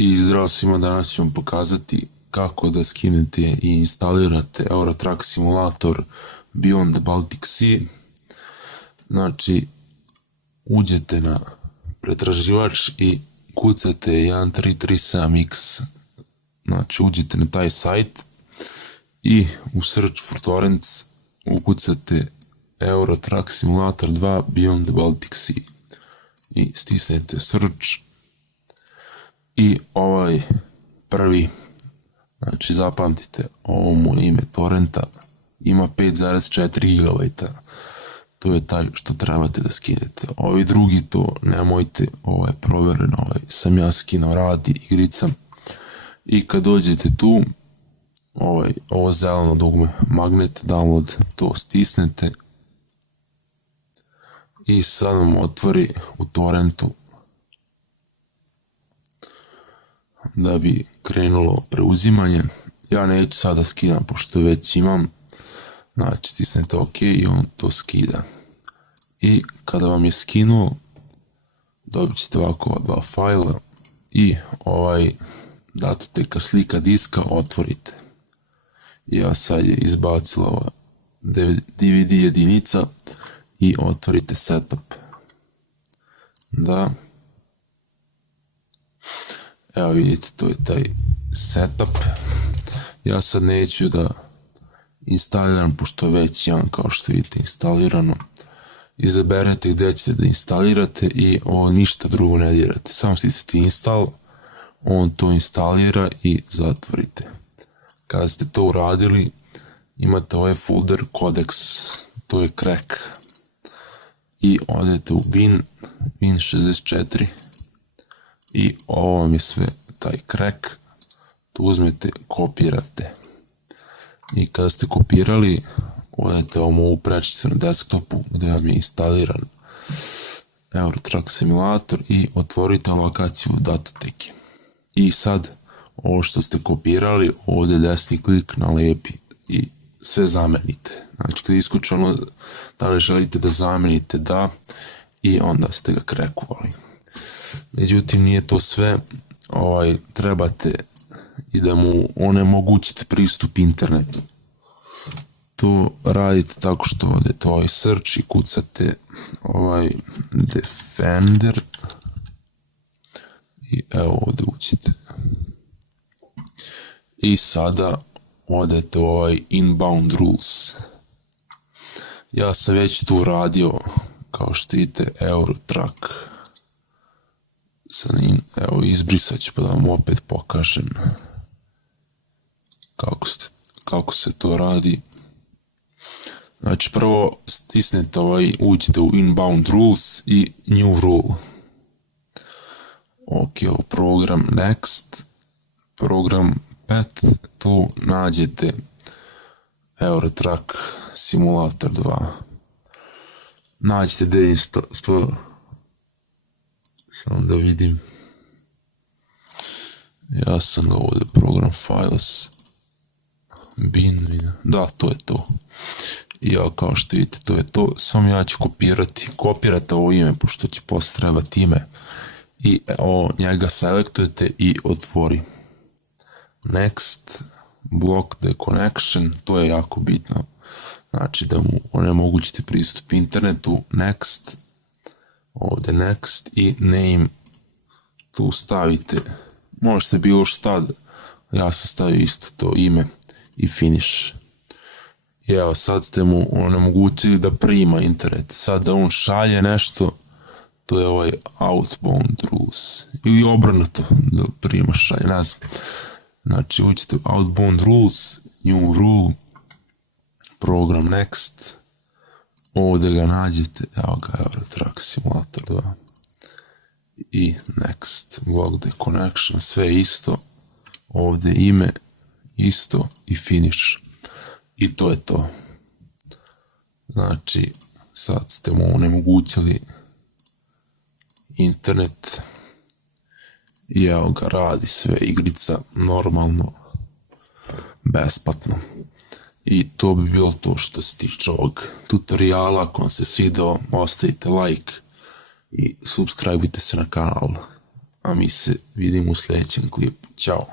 I zdravo svima, danas ću vam pokazati kako da skinete i instalirate Eurotrack simulator Beyond the Baltic Sea. Znači, uđete na pretraživač i kucate 1337X. Znači, uđete na taj sajt i u search for torrents ukucate Eurotrack simulator 2 Beyond the Baltic Sea. I stisnete search. I ovaj prvi, znači zapamtite, ovo mu je ime torrenta, ima 5,4 GB. To je taj što trebate da skinete. Ovi drugi to nemojte, ovo je provereno, sam ja skinuo, radi igrica. I kad dođete tu, ovo zeleno dugme, magnet, download, to stisnete. I sad vam otvori u torrentu da bi krenulo preuzimanje. Ja neću sada skidam, pošto već imam. Znači, stisnete OK i on to skida. I kada vam je skinuo, dobit ćete ovako dva fajla i datoteka slika diska otvorite. Ja sad je izbacila ova DVD jedinica i otvorite setup. Da. Evo vidite, to je taj setup. Ja sad neću da instaliram, pošto je već jedan, kao što vidite, instalirano. Izaberete gdje ćete da instalirate i ovo ništa drugo ne dirate. Samo stisnete install, on to instalira i zatvorite. Kada ste to uradili, imate ovaj folder codex, to je crack. I odete u Win64 i ovo vam je sve taj crack. To uzmete, kopirate. I kada ste kopirali, odete ovu prečicu na desktopu gdje vam je instaliran Eurotrack simulator i otvorite lokaciju datoteke. I sad, ovo što ste kopirali, ovdje desni klik na lepi i sve zamenite. Znači, kada iskuče ono, da li želite da zamenite, da, i onda ste ga krekovali. Međutim, nije to sve, trebate i da mu onemogućite pristup internetu. To radite tako što odete ovaj search i kucate Defender i evo ovdje uđite. I sada odete u ovaj Inbound Rules. Ja sam već tu radio, kao što vidite, Eurotrack. Evo, izbrisat ću pa da vam opet pokažem kako se to radi. Znači, prvo stisnete uđite u Inbound Rules i New Rule. Ok, program Next, program Path, tu nađete Eurotrack Simulator 2. Nađete gdje je samo da vidim. Ja sam ga ovdje, program files, bin, da, to je to. I ja, kao što vidite, to je to. Samo ja ću kopirati ovo ime, pošto će posle trebati ime. I njega selektujete i otvori. Next, block the connection, to je jako bitno. Znači da mu onemogućite pristup internetu. Next, ovdje next i name, tu stavite, možete bilo šta, ja sam stavio isto to ime i finish. I evo, sad ste mu onemogućili da prima internet. Sad da on šalje nešto, to je ovaj outbound rules. Ili obrnuto, da prima šalje, ne znam. Znači, uđete u outbound rules, new rule, program next, ovdje ga nađete, evo ga, Eurotrack simulator 2. I next, block the connection, sve isto. Ovdje ime, isto i finish. I to je to. Znači, sad ste mu onemogućili internet. I evo ga, radi sve, igrica, normalno, besplatno. I to bi bilo to što se tiče ovog tutoriala. Ako vam se svidao, ostavite like i subscribeite se na kanal. a mi se vidimo u sljedećem klipu. Ćao!